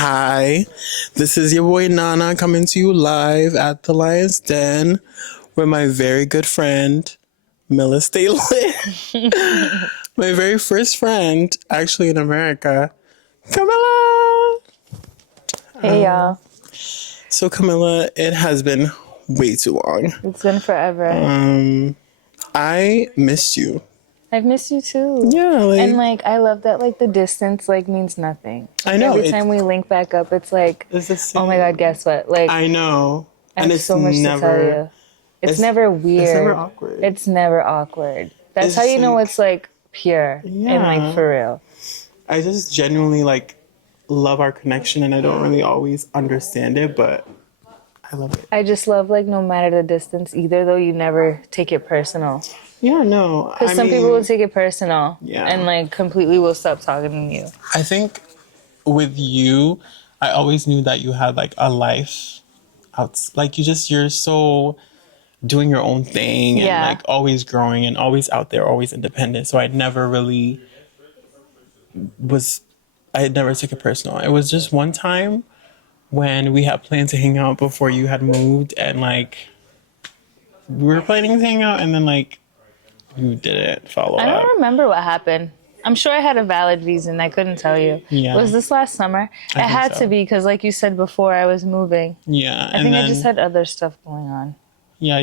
Hi, this is your boy Nana coming to you live at the Lion's Den with my very good friend, Mila Stay Lit. My very first friend, actually in America, Camila. Hey y'all. So Camila, it has been way too long. It's been forever. I missed you. I've missed you too. Yeah, And I love that the distance means nothing. I know. Every time we link back up, it's It's the same. oh my god, guess what? I know. I have so much to tell you. It's never weird. It's never awkward. It's never awkward. That's It's how you know it's pure Yeah. and for real. I just genuinely love our connection, and I don't really always understand it, but I love it. I just love no matter the distance either, though you never take it personal. Yeah, no. Because some people will take it personal. Yeah. And completely will stop talking to you. I think with you, I always knew that you had a life out. You're so doing your own thing and always growing and always out there, always independent. So I never took it personal. It was just one time when we had planned to hang out before you had moved, and we were planning to hang out, and then you didn't follow up. I don't remember what happened. I'm sure I had a valid reason. I couldn't tell you. Yeah. Was this last summer? It had to be because, like you said before, I was moving. Yeah. I think I just had other stuff going on. Yeah,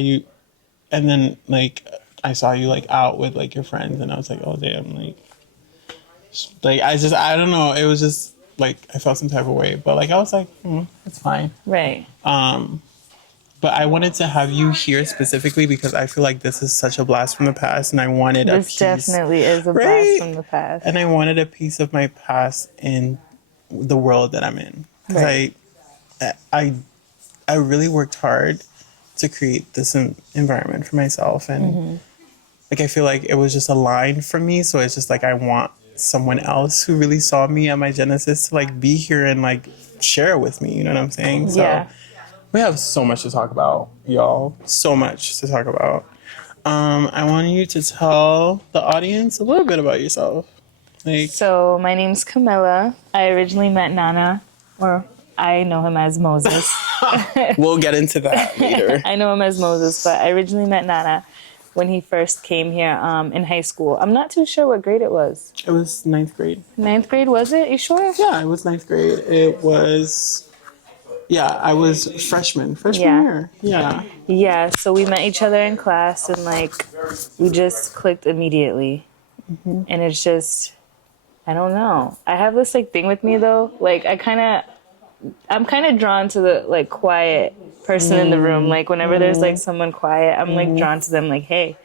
and then I saw you out with your friends, and I was like, oh damn, I don't know. It was just I felt some type of way, but I was like, it's fine. Right. But I wanted to have you here specifically because I feel like this is such a blast from the past, and I wanted a piece. This definitely is a blast from the past. And I wanted a piece of my past in the world that I'm in. Because I really worked hard to create this environment for myself. And I feel like it was just a line for me. So it's just I want someone else who really saw me at my genesis to be here and share it with me. You know what I'm saying? So yeah. We have so much to talk about, y'all. So much to talk about. I want you to tell the audience a little bit about yourself. So my name's Camila. I originally met Nana, or I know him as Moses. We'll get into that later. I know him as Moses, but I originally met Nana when he first came here in high school. I'm not too sure what grade it was. It was 9th grade. 9th grade, was it? You sure? Yeah, it was 9th grade. It was... Yeah, I was freshman year. Yeah. Yeah, so we met each other in class and we just clicked immediately. And it's just, I don't know. I have this thing with me though. I'm kind of drawn to the quiet person in the room. Whenever there's someone quiet, I'm drawn to them hey,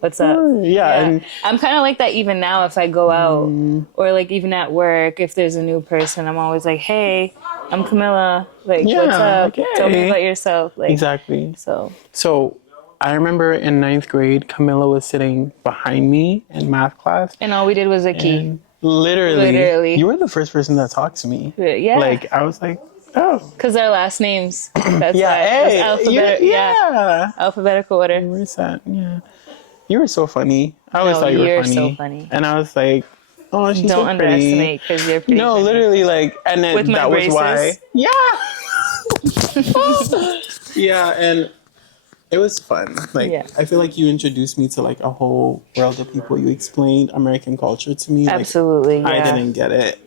what's up? Yeah. And I'm kind of like that even now if I go out or even at work, if there's a new person, I'm always hey, I'm Camila. What's up? Okay. Tell me about yourself. Exactly. So I remember in 9th grade, Camila was sitting behind me in math class. And all we did was a key. Literally. You were the first person that talked to me. Yeah. I was oh. Because our last names. That's yeah. Hey. Alphabetical order. You were sad. Yeah. You were so funny. I always thought you were funny. You're so funny. And I was like, oh, she's so pretty. Don't underestimate because you're pretty. No, funny. literally, and then with my that braces? was why. Yeah. Yeah, and it was fun. I feel like you introduced me to a whole world of people. You explained American culture to me. Absolutely. Yeah. I didn't get it.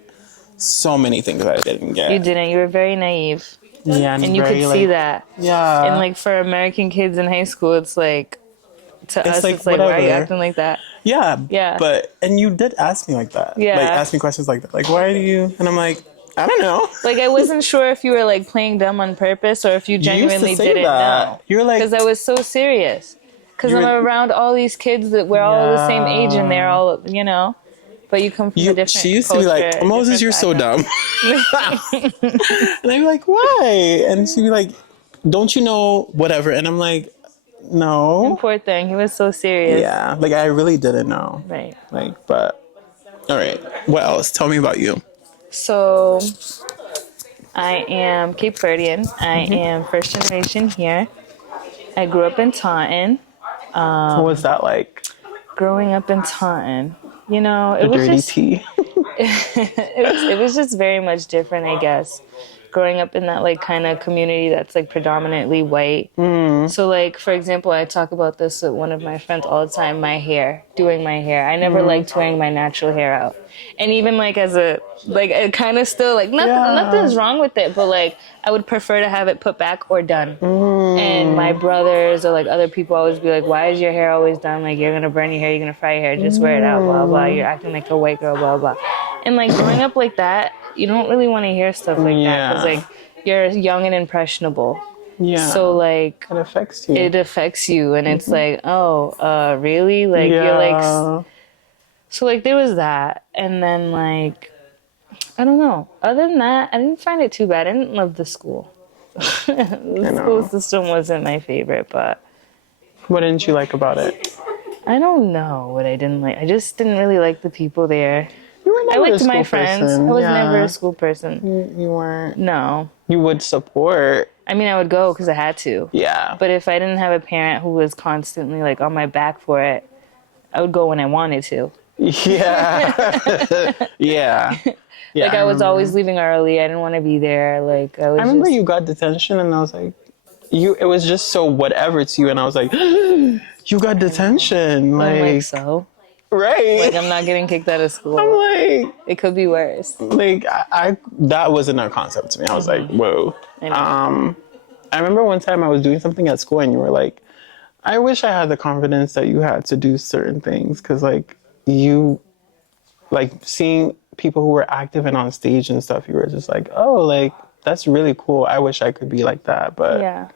So many things I didn't get. You didn't. You were very naive. Yeah, and you could see that. Yeah. And for American kids in high school, it's to us, it's why are you acting like that? Yeah. Yeah. And you did ask me like that. Yeah. Ask me questions like that. Why do you? And I'm like, I don't know. I wasn't sure if you were playing dumb on purpose or if you genuinely didn't know. You're because I was so serious. Because I'm around all these kids that we're all the same age and they're all, but you come from a different She used culture, to be Moses, you're so dumb. And I'd be like, why? And she'd be like, don't you know whatever? And I'm like, no. Poor thing. He was so serious. Yeah. I really didn't know. Right. But, all right. What else? Tell me about you. So, I am Cape Verdean. I am first generation here. I grew up in Taunton. What was that like? Growing up in Taunton. It the was dirty just... tea. it was just very much different, I guess. Growing up in that like kind of community that's like predominantly white. So like for example, I talk about this with one of my friends all the time, doing my hair. I never liked wearing my natural hair out. And even like as a like it kind of still like nothing's wrong with it, but like I would prefer to have it put back or done. And my brothers or like other people always be like, why is your hair always done? Like you're gonna burn your hair, you're gonna fry your hair, just wear it out, blah blah. You're acting like a white girl, blah blah. And like growing up like that, you don't really want to hear stuff like that because like you're young and impressionable. Yeah. So like it affects you. And it's like, oh, really? Like you're like so like there was that. And then like I don't know. Other than that, I didn't find it too bad. I didn't love the school. The school system wasn't my favorite, but what didn't you like about it? I don't know what I didn't like. I just didn't really like the people there. You were never I liked a my school friends. person. I was never a school person. You weren't. No. You would support. I mean, I would go because I had to. Yeah. But if I didn't have a parent who was constantly like on my back for it, I would go when I wanted to. Yeah. Yeah. Like I was always leaving early. I didn't want to be there. Like I remember you got detention and I was like, it was just so whatever to you. And I was like, you got detention. Like so. Right. Like I'm not getting kicked out of school. I'm like, it could be worse. Like I that wasn't a concept to me. I was like, whoa. I remember one time I was doing something at school and you were like, I wish I had the confidence that you had to do certain things. Cause like you, like seeing people who were active and on stage and stuff, you were just like, oh, like that's really cool. I wish I could be like that. But yeah.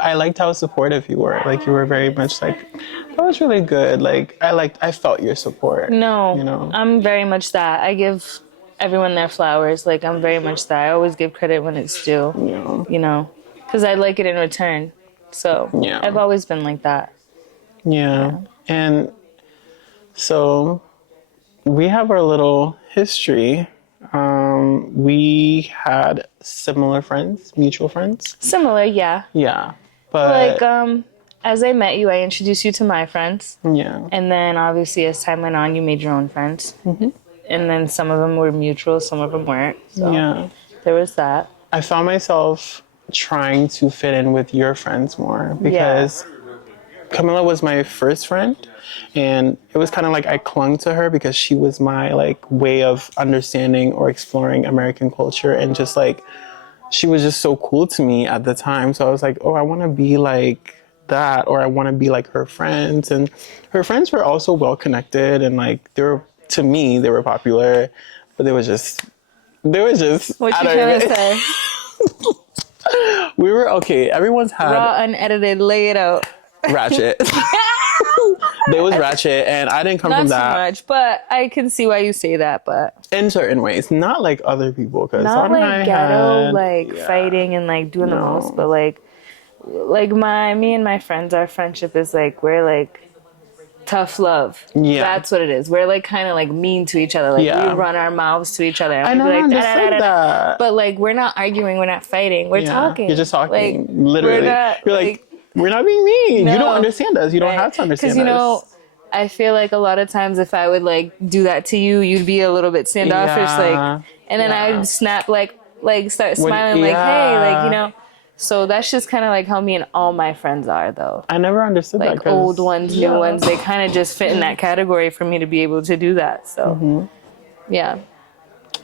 I liked how supportive you were. Like you were very much like, that was really good. Like I felt your support. No, you know? I'm very much that. I give everyone their flowers. Like I'm very much that. I always give credit when it's due. Yeah. You know, because I like it in return. So yeah. I've always been like that. Yeah. And so we have our little history. We had similar friends, mutual friends. Similar, yeah. Yeah. But like, as I met you, I introduced you to my friends. Yeah. And then obviously as time went on, you made your own friends. Mm-hmm. And then some of them were mutual, some of them weren't. So yeah. There was that. I found myself trying to fit in with your friends more because Camila was my first friend. And it was kind of like I clung to her because she was my like way of understanding or exploring American culture. And just like, she was just so cool to me at the time. So I was like, oh, I want to be like that, or I want to be like her friends. And her friends were also well connected. And like, to me, they were popular, but they were just. What you trying to say? We were okay. Everyone's had raw, unedited, lay it out. Ratchet. They was ratchet, and I didn't come from that. Not too much, but I can see why you say that. But in certain ways, not like other people, because not like ghetto, fighting and like doing the most. But like me and my friends, our friendship is like we're like tough love. Yeah, that's what it is. We're like kind of like mean to each other. Like we run our mouths to each other. And I never understood that. But like we're not arguing. We're not fighting. We're talking. You're just talking. Like, literally, you're like. We're not being mean. No. You don't understand us. You don't have to understand us. Because, I feel like a lot of times if I would, like, do that to you, you'd be a little bit standoffish, like, and then I would snap, like start smiling, like, hey, like, So that's just kind of like how me and all my friends are, though. I never understood that. Like, old ones, new ones, they kind of just fit in that category for me to be able to do that, so, yeah.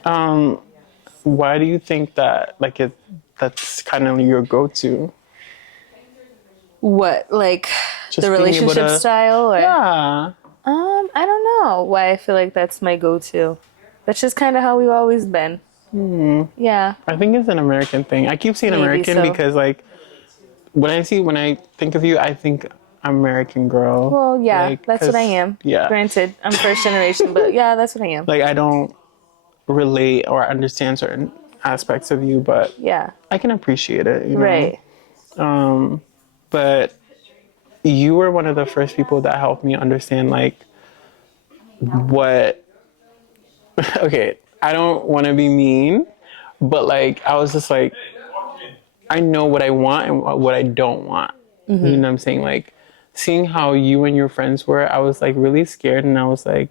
Why do you think that, like, that's kind of your go-to? What, like just the relationship style? Or? Yeah. I don't know why I feel like that's my go-to. That's just kind of how we've always been. Yeah. I think it's an American thing. I keep saying American because, like, when I think of you, I think American girl. Well, yeah, like, that's what I am. Yeah. Granted, I'm first generation, but yeah, that's what I am. Like, I don't relate or understand certain aspects of you, but I can appreciate it. You know? Right. But you were one of the first people that helped me understand, like, what... Okay, I don't want to be mean, but, like, I was just like, I know what I want and what I don't want. Mm-hmm. You know what I'm saying? Like, seeing how you and your friends were, I was, like, really scared, and I was like,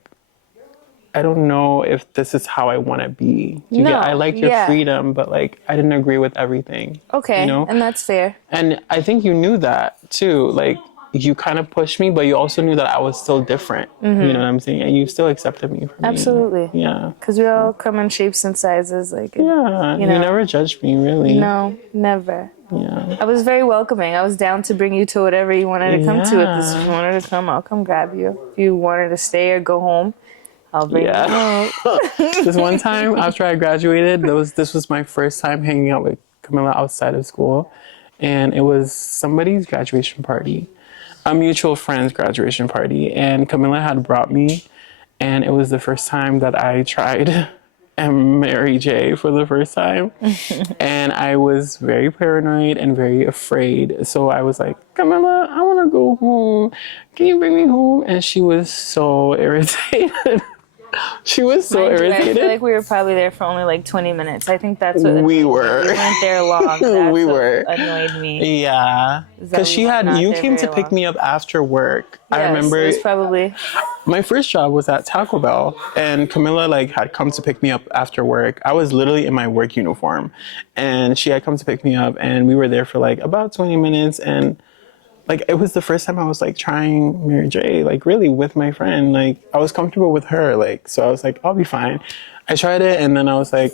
I don't know if this is how I want to be. I like your freedom, but like I didn't agree with everything. Okay, and that's fair. And I think you knew that too. Like you kind of pushed me, but you also knew that I was still different. You know what I'm saying? And you still accepted me for me. Absolutely. Yeah. Because we all come in shapes and sizes. Like, yeah. You never judged me, really. No, never. Yeah. I was very welcoming. I was down to bring you to whatever you wanted to come to. If you wanted to come, I'll come grab you. If you wanted to stay or go home, I'll bring you home. This one time after I graduated, this was my first time hanging out with Camila outside of school. And it was somebody's graduation party, a mutual friend's graduation party. And Camila had brought me. And it was the first time that I tried Mary J for the first time. And I was very paranoid and very afraid. So I was like, Camila, I want to go home. Can you bring me home? And she was so irritated. She was so irritated. I feel like we were probably there for only like 20 minutes. I think that's what we were. We weren't there long. That's we were. What annoyed me. Yeah. Because you came to pick me up after work. Yes, I remember. It was probably. My first job was at Taco Bell, and Camila like had come to pick me up after work. I was literally in my work uniform, and she had come to pick me up, and we were there for like about 20 minutes, and like it was the first time I was like trying Mary J, like really with my friend. Like I was comfortable with her, like so I was like, I'll be fine. I tried it, and then I was like,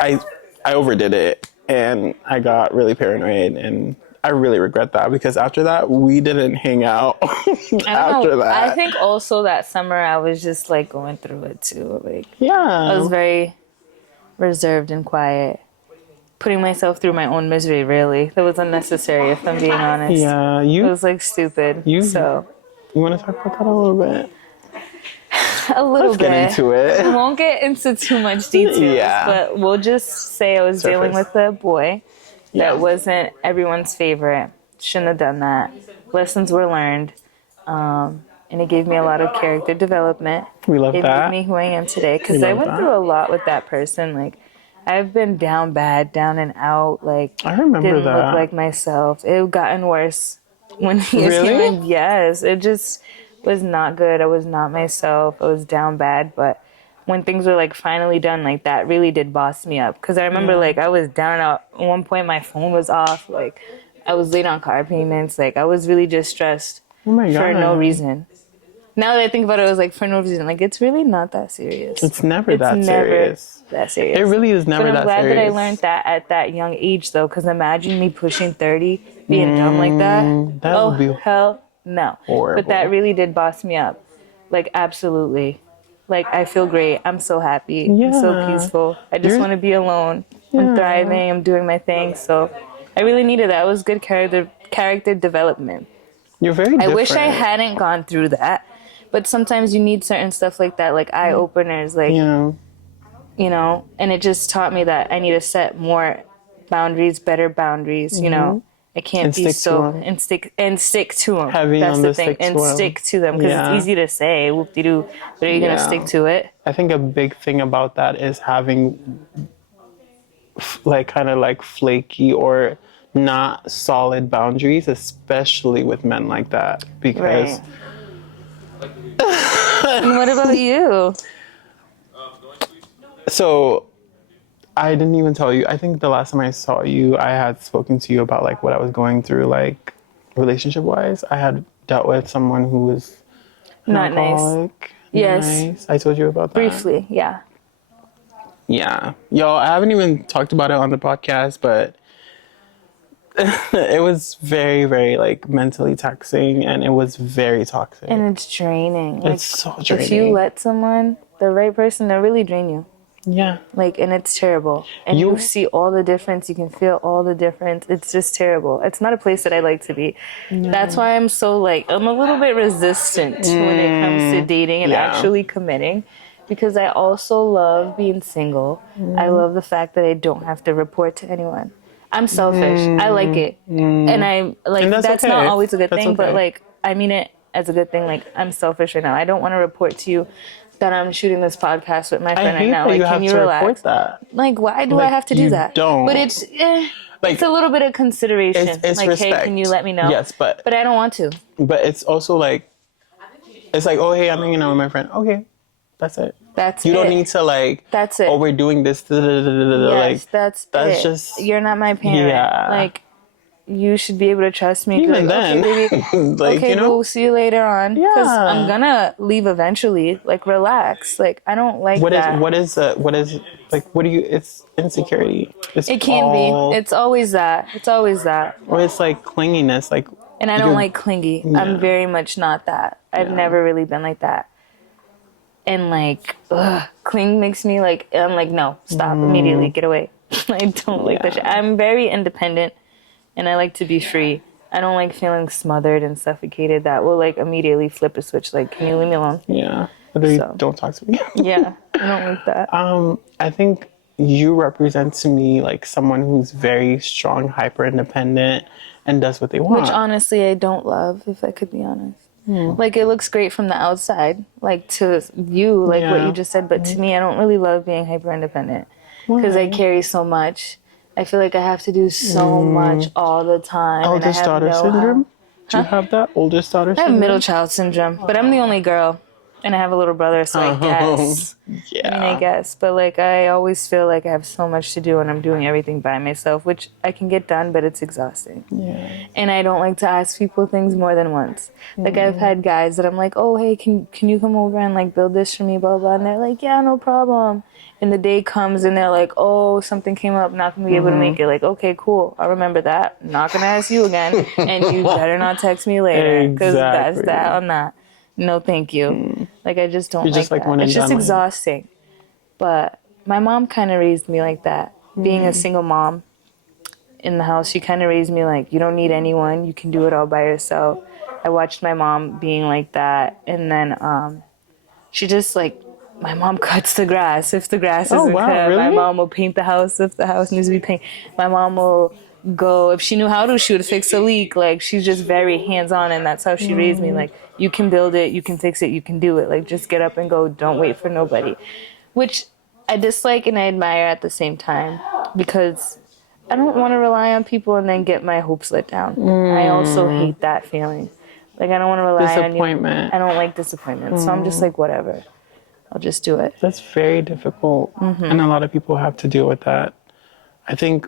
I overdid it, and I got really paranoid, and I really regret that because after that we didn't hang out. After that, I think also that summer I was just like going through it too. Like I was very reserved and quiet. Putting myself through my own misery, really. That was unnecessary, if I'm being honest. Yeah, it was like stupid. You want to talk about that a little bit? Let's get into it. We won't get into too much details, but we'll just say I was dealing with a boy that wasn't everyone's favorite. Shouldn't have done that. Lessons were learned, and it gave me a lot of character development. We love that. It made me who I am today because I went through a lot with that person. Like, I've been down bad, down and out. Like, I remember didn't that. look like myself. It gotten worse when he was Really? Yes, it just was not good. I was not myself. I was down bad. But when things were like finally done, like that really did boss me up. Because I remember like I was down and out. At one point, my phone was off. Like I was late on car payments. Like I was really just stressed for no reason. Now that I think about it, I was like, for no reason. Like, it's really not that serious. It's never that serious. It really is never that serious. But I'm glad that I learned that at that young age, though, because imagine me pushing 30, being dumb like that. That would be hell no. horrible. But that really did boss me up. Like, absolutely. Like, I feel great. I'm so happy. I'm so peaceful. I just want to be alone. I'm thriving. I'm doing my thing. So I really needed that. It was good character development. You're very different. I wish I hadn't gone through that. But sometimes you need certain stuff like that, like eye openers, like, you know, and it just taught me that I need to set more boundaries, better boundaries, you know. I can't be so, and stick to them. That's the thing. And stick to them, because it's easy to say, whoop-de-doo, but are you going to stick to it? I think a big thing about that is having like kind of like flaky or not solid boundaries, especially with men like that, because... Right. And what about you? So, I didn't even tell you. I think the last time I saw you, I had spoken to you about like what I was going through, like relationship-wise. I had dealt with someone who was not nice. Yes, I told you about that briefly. Yeah. Y'all, I haven't even talked about it on the podcast, but it was very, very like mentally taxing, and it was very toxic. And it's draining. Like, it's so draining. If you let someone, the right person, they'll really drain you. Yeah. Like, and it's terrible. And you see all the difference. You can feel all the difference. It's just terrible. It's not a place that I like to be. No. That's why I'm so like, I'm a little bit resistant when it comes to dating and actually committing. Because I also love being single. I love the fact that I don't have to report to anyone. I'm selfish. I like it. And I like, and that's not always a good thing, but like, I mean it as a good thing. Like, I'm selfish right now. I don't want to report to you that I'm shooting this podcast with my friend right now. Like, can you relax? Like, why do I have to do that? Don't. But it's it's a little bit of consideration. It's like, respect. hey, can you let me know? Yes, but I don't want to. But it's also like, it's like, oh, hey, I'm hanging out with my friend. Okay, that's it. That's You it. don't need to like, That's it. oh, we're doing this. Da, da, da, da, da, da. Yes, Like, that's it. just, You're not my parent. yeah. Like, you should be able to trust me. Even Like, then, okay, baby. like, Okay, you know, we'll see you later on. Because I'm yeah. gonna leave eventually. Like, relax. Like, I don't like that. What is, like, what do you, it's insecurity. It's It can all, be. It's always that. It's always that. or it's like clinginess. Like, And I don't like clingy. I'm Yeah. very much not that. I've Yeah. never really been like that. And like, cling makes me like, I'm like, no, stop immediately, get away. I don't like that shit. I'm very independent and I like to be free. I don't like feeling smothered and suffocated. That will like immediately flip a switch. Like, can you leave me alone? Yeah. Literally, So. don't talk to me. Yeah, I don't like that. I think you represent to me like someone who's very strong, hyper independent, and does what they want. Which honestly, I don't love, if I could be honest. Like, it looks great from the outside, like to you, like what you just said, but to me, I don't really love being hyper independent because I carry so much. I feel like I have to do so much all the time. Oldest and I have daughter syndrome? Do you have that? Oldest daughter I syndrome? have middle child syndrome, but I'm the only girl. And I have a little brother, so I guess. Yeah. I mean, I guess. But, like, I always feel like I have so much to do and I'm doing everything by myself, which I can get done, but it's exhausting. Yeah. And I don't like to ask people things more than once. Like, I've had guys that I'm like, oh, hey, can you come over and, like, build this for me, blah, blah. And they're like, yeah, no problem. And the day comes and they're like, oh, something came up, not going to be able to make it. Like, okay, cool. I'll remember that. Not going to ask you again. And you better not text me later. Because that's that on that. No, thank you. Like, I just don't like that. It's just exhausting. But my mom kind of raised me like that. Being a single mom in the house, she kind of raised me like, you don't need anyone. You can do it all by yourself. I watched my mom being like that. And then she just, like, my mom cuts the grass. If the grass isn't cut, really? My mom will paint the house if the house needs to be painted. My mom will go, if she knew how to, she would fix a leak. Like, she's just very hands-on, and that's how she raised me. Like, you can build it, you can fix it, you can do it. Like, just get up and go. Don't wait for nobody. Which I dislike and I admire at the same time, because I don't want to rely on people and then get my hopes let down. I also hate that feeling. Like, I don't want to rely on you. I don't like disappointment. So I'm just like, whatever. I'll just do it. That's very difficult. And a lot of people have to deal with that. I think,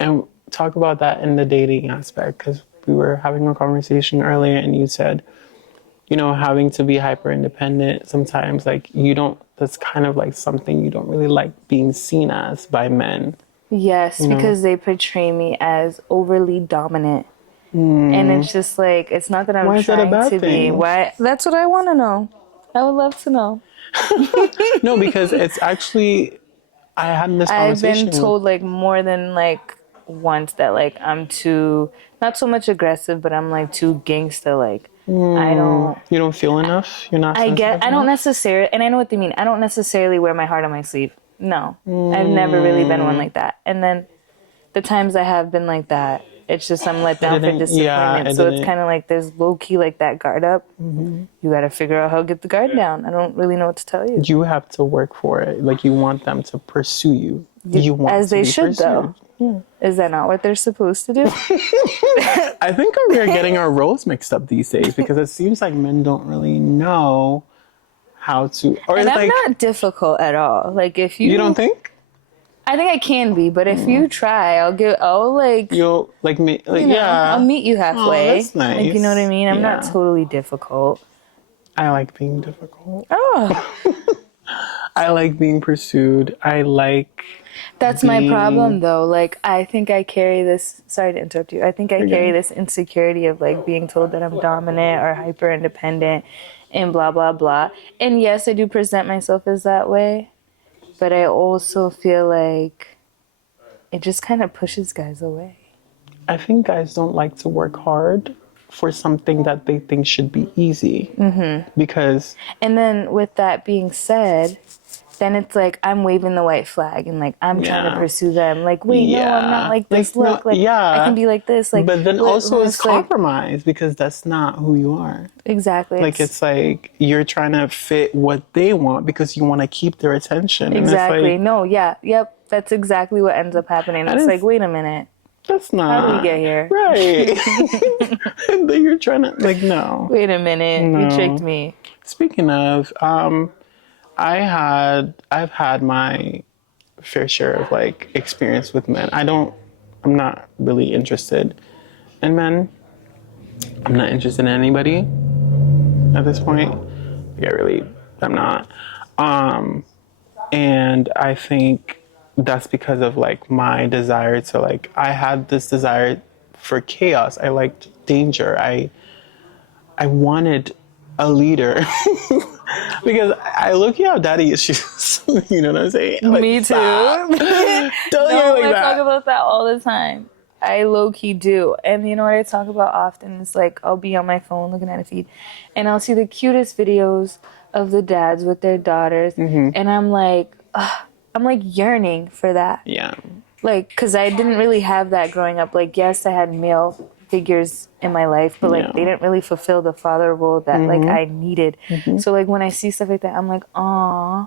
and talk about that in the dating aspect, because we were having a conversation earlier and you said, you know, having to be hyper independent sometimes, like, you don't, that's kind of like something you don't really like being seen as by men. Yes, because they portray me as overly dominant. And it's just like, it's not that I'm trying to be. Why? That's what I want to know. I would love to know. No, because it's actually, I had this conversation. I've been told like more than like once that like I'm too, not so much aggressive, but I'm like too gangsta. Like, I don't. You don't feel enough? You're not sensitive I don't necessarily, and I know what they mean. I don't necessarily wear my heart on my sleeve. No. I've never really been one like that. And then the times I have been like that, it's just I'm let down for disappointment. So it's kind of like there's low key like that guard up. You got to figure out how to get the guard down. I don't really know what to tell you. You have to work for it. Like, you want them to pursue you. You want as to they be should, pursued. though. Yeah. Is that not what they're supposed to do? I think we're getting our roles mixed up these days, because it seems like men don't really know how to. Or and it's I'm like, not difficult at all. Like, if you don't think? I think I can be, but if you try, I'll like. You'll like me, like, you know, yeah. I'll meet you halfway. Oh, that's nice. Like, you know what I mean? I'm not Yeah. totally difficult. I like being difficult. Oh, I like being pursued. I like. that's my problem, though. Like, I think I carry this. Sorry to interrupt you. I think I carry this insecurity of like being told that I'm dominant or hyper independent, and blah blah blah. And yes, I do present myself as that way, but I also feel like it just kind of pushes guys away. I think guys don't like to work hard for something that they think should be easy. Because. And then with that being said, then it's like I'm waving the white flag and like I'm trying to pursue them. Like, wait, no, I'm not like this. Like, Look, like I can be like this. Like, but then also it's like, compromise, because that's not who you are. exactly. Like, it's like you're trying to fit what they want because you want to keep their attention. exactly. And it's like, No, yeah, yep. That's exactly what ends up happening. It's like, wait a minute. that's not. How did we get here? Right. And then you're trying to, like, no. Wait a minute. No. You tricked me. Speaking of, I've had my fair share of like experience with men. I'm not really interested in men. I'm not interested in anybody at this point. Like, I'm not. And I think that's because of like my desire to like, I had this desire for chaos. I liked danger. I wanted a leader because I look at daddy issues. You know what I'm saying? Like, Me too. Don't No, like I that. talk about that all the time. I low-key do. And you know what I talk about often is like I'll be on my phone looking at a feed and I'll see the cutest videos of the dads with their daughters. And I'm like, ugh, I'm like yearning for that. Yeah. Like, because I didn't really have that growing up. Like, yes, I had male figures in my life, but like they didn't really fulfill the father role that like I needed. So like when I see stuff like that, I'm like, aw,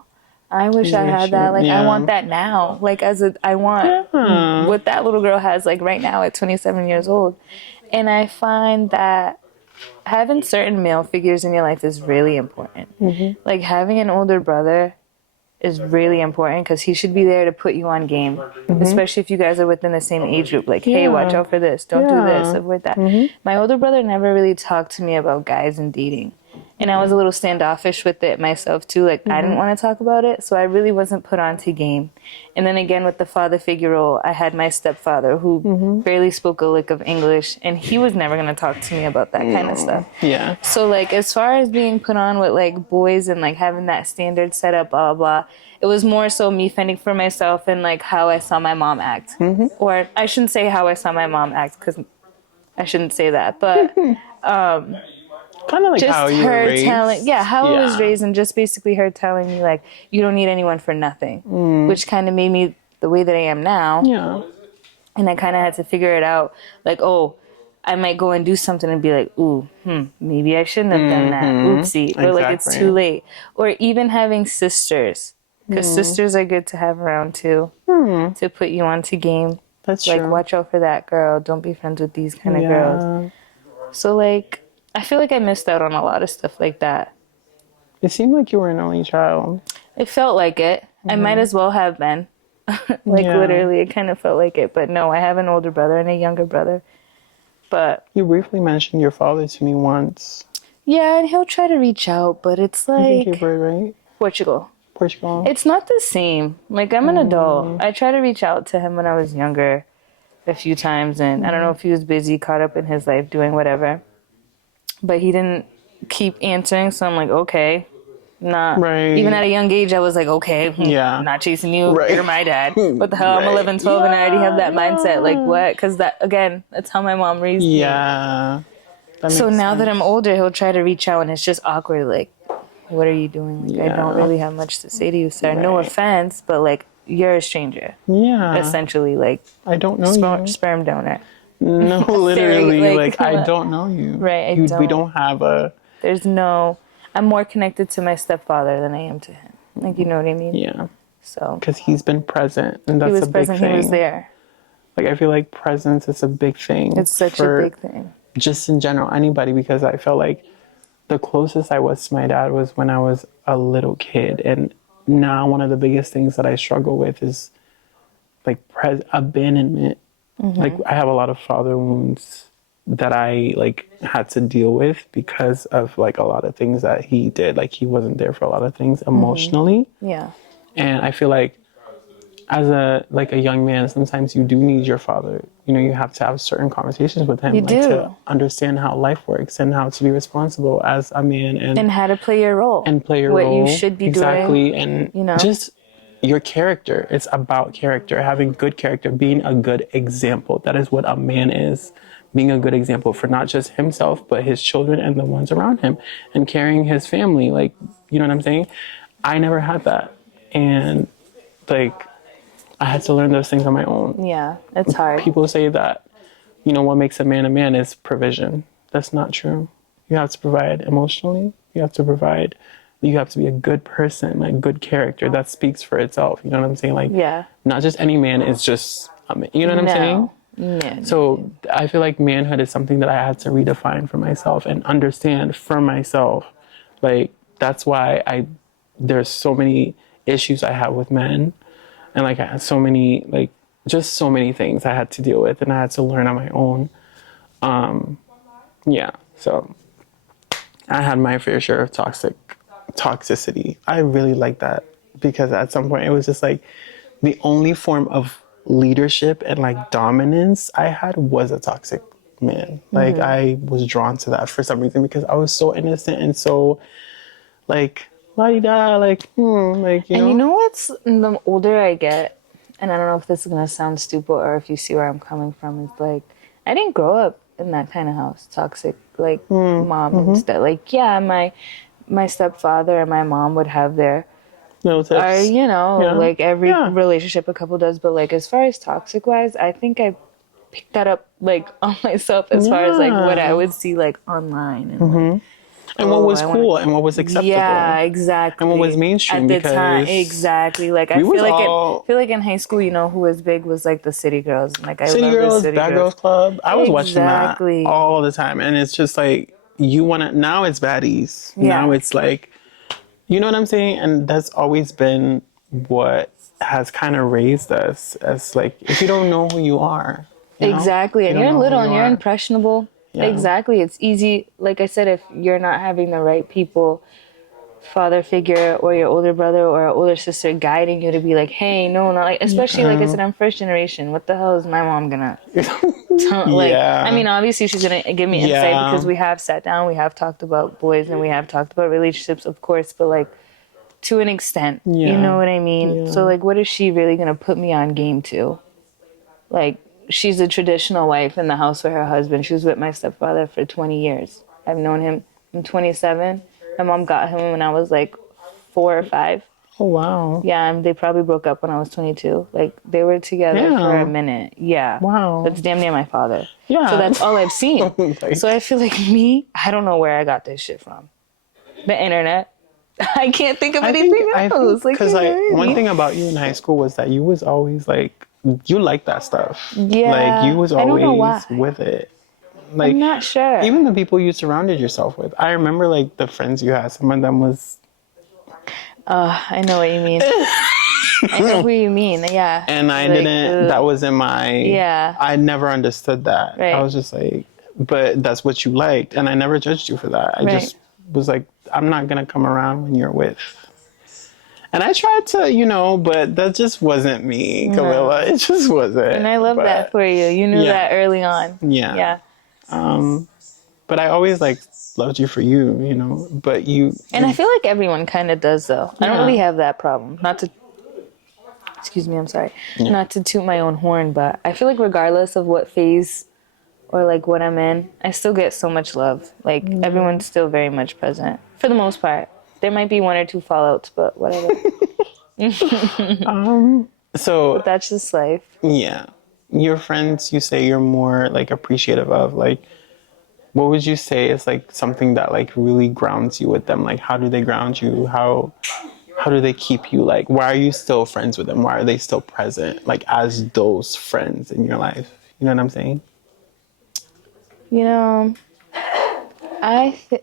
I wish I had that. Like I want that now. Like I want what that little girl has like right now at 27 years old. And I find that having certain male figures in your life is really important. Like having an older brother is really important because he should be there to put you on game, especially if you guys are within the same age group. Like, hey, watch out for this. Don't do this. Avoid that. My older brother never really talked to me about guys and dating. And I was a little standoffish with it myself, too. Like, I didn't want to talk about it, so I really wasn't put onto game. And then again, with the father figure role, I had my stepfather who barely spoke a lick of English, and he was never going to talk to me about that kind of stuff. Yeah. So, like, as far as being put on with, like, boys and, like, having that standard set up, blah, blah, blah, it was more so me fending for myself and, like, how I saw my mom act. Or I shouldn't say how I saw my mom act, because I shouldn't say that. But Kind of like just how you were her raised. telling, how I was raised, and just basically her telling me, like, you don't need anyone for nothing. Which kind of made me the way that I am now. Yeah. And I kind of had to figure it out. Like, oh, I might go and do something and be like, ooh, maybe I shouldn't have done that. Oopsie. Or like it's too late. Or even having sisters. Because sisters are good to have around too. To put you onto game. That's like, true. watch out for that girl. Don't be friends with these kind of girls. So like, I feel like I missed out on a lot of stuff like that. It seemed like you were an only child. It felt like it. I might as well have been. Literally, it kind of felt like it. But no, I have an older brother and a younger brother. But You briefly mentioned your father to me once. yeah, and he'll try to reach out, but it's I think like you're right. Portugal. Portugal. It's not the same. Like, I'm an adult. I tried to reach out to him when I was younger a few times, and I don't know if he was busy, caught up in his life, doing whatever. But he didn't keep answering, so I'm like, okay. Nah. Right. Even at a young age, I was like, okay, Yeah. I'm not chasing you. Right. You're my dad. What the hell? I'm 11, 12, and I already have that mindset. Like, what? Because that, again, that's how my mom raised me. Yeah. That So makes now sense. that I'm older, he'll try to reach out, and it's just awkward. Like, what are you doing? Like, I don't really have much to say to you, sir. No offense, but like, you're a stranger. Yeah. Essentially, like, I don't know you. sperm donor. No, literally. like, I don't know you. Right, We don't have a... There's no... I'm more connected to my stepfather than I am to him. Like, you know what I mean? Yeah. So Because he's been present, and that's he was a big present. thing. He was there. Like, I feel like presence is a big thing. It's such a big thing. Just in general, anybody, because I felt like the closest I was to my dad was when I was a little kid. And now one of the biggest things that I struggle with is like abandonment. Like, I have a lot of father wounds that I like had to deal with because of like a lot of things that he did. Like, he wasn't there for a lot of things emotionally. Yeah. And I feel like as a young man, sometimes you do need your father. You know, you have to have certain conversations with him, You do. to understand how life works and how to be responsible as a man And how to play your role. and play your what role. you should be exactly. doing. And you know? just your character. It's about character, having good character, being a good example. That is what a man is. Being a good example for not just himself, but his children and the ones around him, and carrying his family. Like, you know what I'm saying? I never had that. And like, I had to learn those things on my own. Yeah, it's hard. People say that, you know, what makes a man is provision. That's not true. You have to provide emotionally. You have to provide. You have to be a good person, like good character that speaks for itself. You know what I'm saying? Like, Yeah. not just any man is just a man. You know what I'm saying? No. So I feel like manhood is something that I had to redefine for myself and understand for myself. Like, that's why I there's so many issues I have with men, and like I had so many, like, just so many things I had to deal with, and I had to learn on my own. Yeah, so I had my fair share of toxicity. I really like that, because at some point it was just like the only form of leadership and like dominance I had was a toxic man. Like I was drawn to that for some reason, because I was so innocent and so like la-di-da, like like, you And know. you know what's the older I get, and I don't know if this is gonna sound stupid or if you see where I'm coming from, is like I didn't grow up in that kind of house, toxic like mom and stuff. Like yeah, my stepfather and my mom would have their No are tips. Yeah. like every Yeah. relationship a couple does, but like as far as toxic wise, I think I picked that up like on myself as far as like what I Yeah. would see like online and like And what was I want cool and what was acceptable. yeah, exactly. And what was mainstream, at the time, because exactly. Like I we was feel like all feel like in high school, you know, who was big was like the city girls. And like I City love the Girls, city Bad girls. Girls Club. I was watching that Exactly. all the time. And it's just like, you want to, now it's baddies. Yeah. Now it's like, you know what I'm saying? And that's always been what has kind of raised us, as like, if you don't know who you are. You know? Exactly. If And you don't you're know who little you and you're are. impressionable. Yeah. Exactly. It's easy. Like I said, if you're not having the right people, father figure or your older brother or older sister guiding you to be like, hey, no, not like, especially like I said, I'm first generation. What the hell is my mom gonna like? Yeah. I mean, obviously she's gonna give me insight Yeah. because we have sat down, we have talked about boys and we have talked about relationships, of course, but like to an extent, you Yeah. know what I mean? Yeah. So like, what is she really gonna put me on game to? Like, she's a traditional wife in the house with her husband. She was with my stepfather for 20 years. I've known him. I'm 27. My mom got him when I was like 4 or 5. Oh, wow. Yeah, and they probably broke up when I was 22. Like, they were together for a Yeah. minute. Yeah. Wow. That's damn near my father. Yeah. So that's all I've seen. Like- So I feel like me, I don't know where I got this shit from. The internet. I can't think of anything else. Because you know what I one mean? thing about you in high school was that you was always like, you liked that stuff. Yeah. Like you was I don't know always why. with it. Like I'm not sure. even the people you surrounded yourself with. I remember like the friends you had. Some of them was. I know what you mean. I know who you mean. Yeah. And I Like, didn't. That wasn't my. Yeah. I never understood that. Right. I was just like, but that's what you liked, and I never judged you for that. I Right. just was like, I'm not gonna come around when you're with. And I tried to, but that just wasn't me, Camila. It just wasn't. And I love that for you. You knew Yeah. that early on. Yeah. Yeah. But I always loved you for you, but you. And I feel like everyone kind of does, though. I don't Yeah. really have that problem. Not to, excuse me, I'm sorry. Yeah. Not to toot my own horn, but I feel like regardless of what phase or like what I'm in, I still get so much love. Like everyone's still very much present for the most part. There might be 1 or 2 fallouts, but whatever. So That's just life. yeah, your friends, you say you're more like appreciative of. Like, what would you say is like something that like really grounds you with them? Like, how do they ground you? How do they keep you? Like, why are you still friends with them? Why are they still present? Like, as those friends in your life. You know what I'm saying? You know,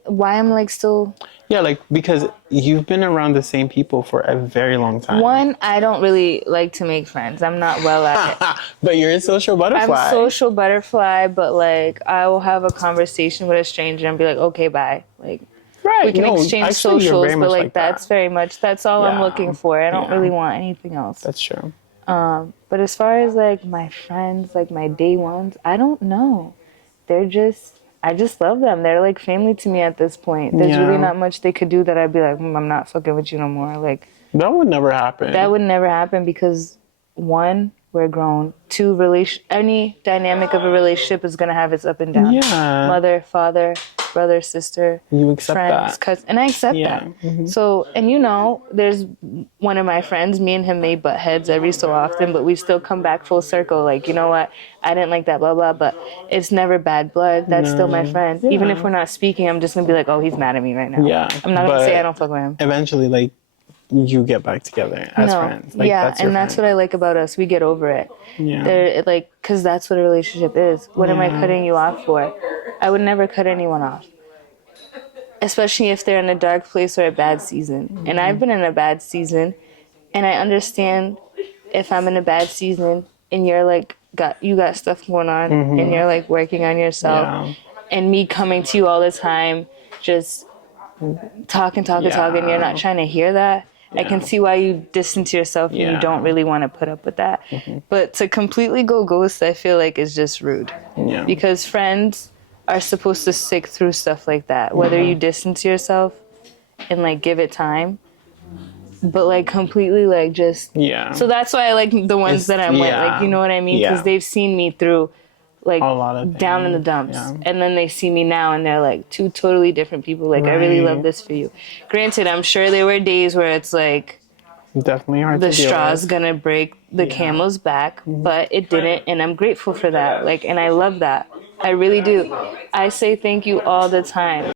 why I'm like still. Yeah, like because you've been around the same people for a very long time. One, I don't really like to make friends. I'm not well at it. But you're a social butterfly. I'm a social butterfly, but like I will have a conversation with a stranger and be like, okay, bye. Like Right. we can exchange actually, you're socials, very but much like that's very much that's all I'm Yeah. looking for. I don't Yeah. really want anything else. That's true. But as far as like my friends, like my day ones, I don't know. I just love them. They're like family to me at this point. There's Yeah. really not much they could do that I'd be like, I'm not fucking with you no more. Like That would never happen. that would never happen because 1, we're grown. 2, any dynamic of a relationship is gonna have its up and down. Yeah. Mother, father, brother, sister, You accept friends, that. cousin, and I accept Yeah. that. Mhm. So, and there's one of my friends. Me and him may butt heads every so often, but we still come back full circle. Like, you know what? I didn't like that, blah blah. But it's never bad blood. That's still my friend. Yeah. Even if we're not speaking, I'm just gonna be like, oh, he's mad at me right now. Yeah, I'm not gonna but say I don't fuck with him. Eventually, like, you get back together as friends. Like, yeah, that's your and that's what I like about us. We get over it. Yeah. Because that's what a relationship is. What am I Yeah. cutting you off for? I would never cut anyone off. especially if they're in a dark place or a bad season. And I've been in a bad season, and I understand if I'm in a bad season and you're like you got stuff going on and you're like working on yourself, and me coming to you all the time just talking, and you're not trying to hear that. I can see why you distance yourself and you don't really want to put up with that. But to completely go ghost, I feel like is just rude. Because friends are supposed to stick through stuff like that. Whether you distance yourself and like give it time, but like completely like just So that's why I like the ones that I'm with. Like, you know what I mean? Because they've seen me through like a lot of down in the dumps, and then they see me now and they're like two totally different people. Like, I really love this for you. Granted, I'm sure there were days where it's like definitely hard the to deal straw's with. gonna break the camel's back, but it didn't, and I'm grateful for that. Like, and I love that. I really do. I say thank you all the time.